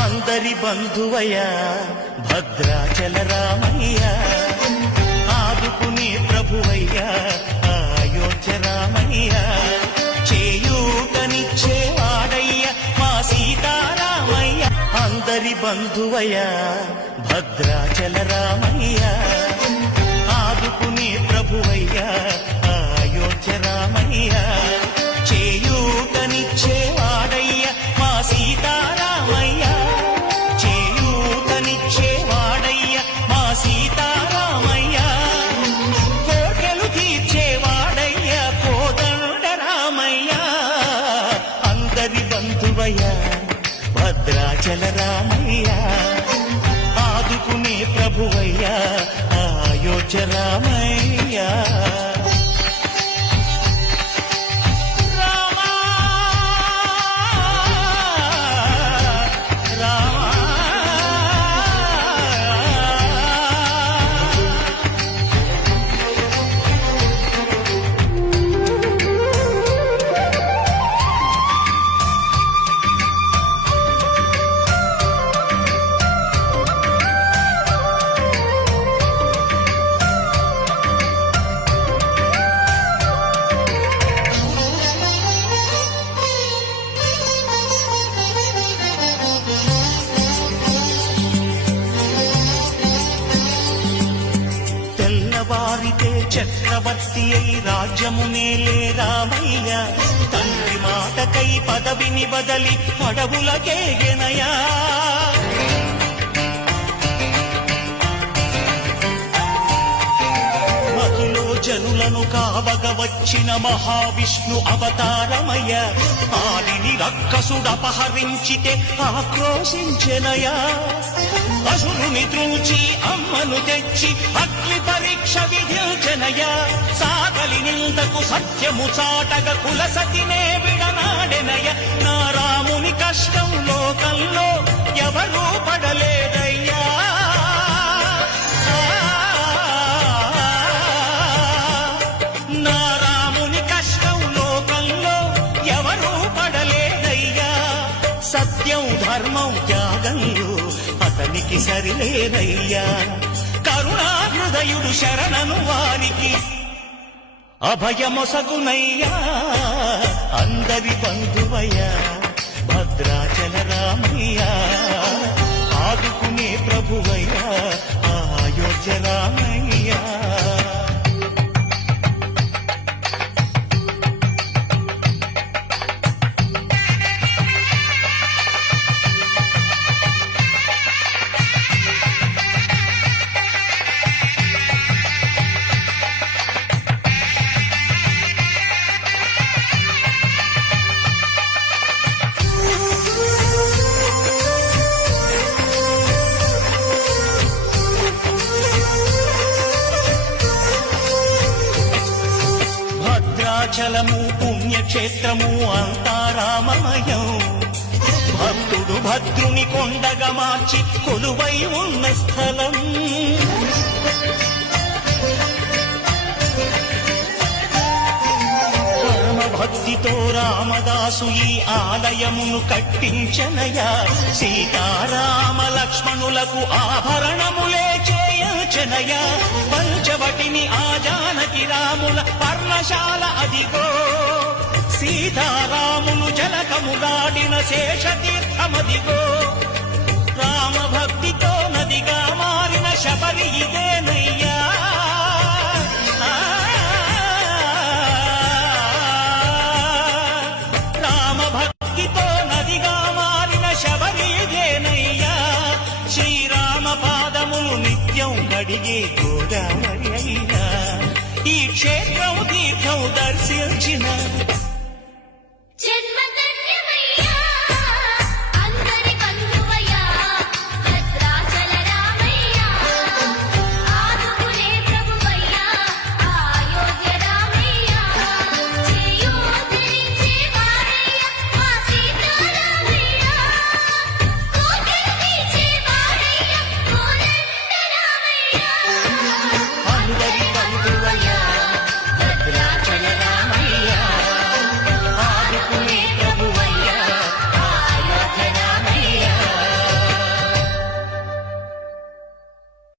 అందరి బంధువయ్యా భద్రాచల రామయ్య, ఆదుకునే ప్రభువయ్యా అయోధ్య రామయ్య, చేయూతనిచ్చేవాడయ్య మా సీతారామయ్య. అందరి బంధువయ్యా భద్రాచల రామయ్య, ఆదుకునే ప్రభువయ్యా అయోధ్య రామయ్య, చేయూతనిచ్చేవాడయ్య మా సీతారామయ్య, చేయూతనిచ్చేవాడయ్య మా సీతారామయ్య, కోర్కెలు తీర్చేవాడయ్య కోదండ రామయ్య. అందరి బంధువయ్య భద్రాచల రామయ్య, ఆదుకునే ప్రభువయ్య అయోధ్య రామయ్య. వారితే చక్రవర్తి అయి రాజ్యమునేలే రామయ్య, తండ్రి మాటకై పదవిని బదలి అడవులకేగెనయా. మహిలో జనులను కావగ వచ్చిన మహావిష్ణు అవతారమయ్య, ఆలిని రక్కసుడపహరించితే ఆక్రోశించెనయా. అసురుని త్రూచి అమ్మను తెచ్చి అగ్ని పరీక్ష విధించనయ, సాగలి నిందకు సత్యము చాటగ కులసతినే విడనాడెనయ. నా రాముని కష్టం లోకంలో ఎవరూ పడలేదయ్యా, నా రాముని కష్టం లోకంలో ఎవరూ పడలేదయ్యా. సత్యం ధర్మం త్యాగంలో అతనికి సరిలేరయ్యా, కరుణా హృదయుడు శరణను వారికి అభయమొసగునయ్యా. అందరి బంధువయ్యా భద్రాచల రామయ్య, ఆదుకునే ప్రభువయ్యా అయోధ్య రామయ్య. భద్రాచలము పుణ్యక్షేత్రము అంతా రామమయం, భక్తుడు భద్రుని కొండగా మార్చి కొలువై ఉన్న స్థలం. భక్తితో రామదాసు ఈ ఆలయమును కట్టించనయా, సీతారామ లక్ష్మణులకు ఆభరణములే చేయచనయా. పంచవటిని ఆ జానకి రాముల పర్ణశాల అదిగో, సీతారాములు జలకములాడిన శేషతీర్థమదిగో. రామ భక్తితో నదిగా మారిన శబరి ఇదేనయ్యా, భక్తితో నదిగా మారిన శబరి ఇదేనయ్యా. శ్రీరామ పాదములు నిత్యం కడిగే గోదావరి అయ్యా, ఈ క్షేత్రం తీర్థం దర్శించిన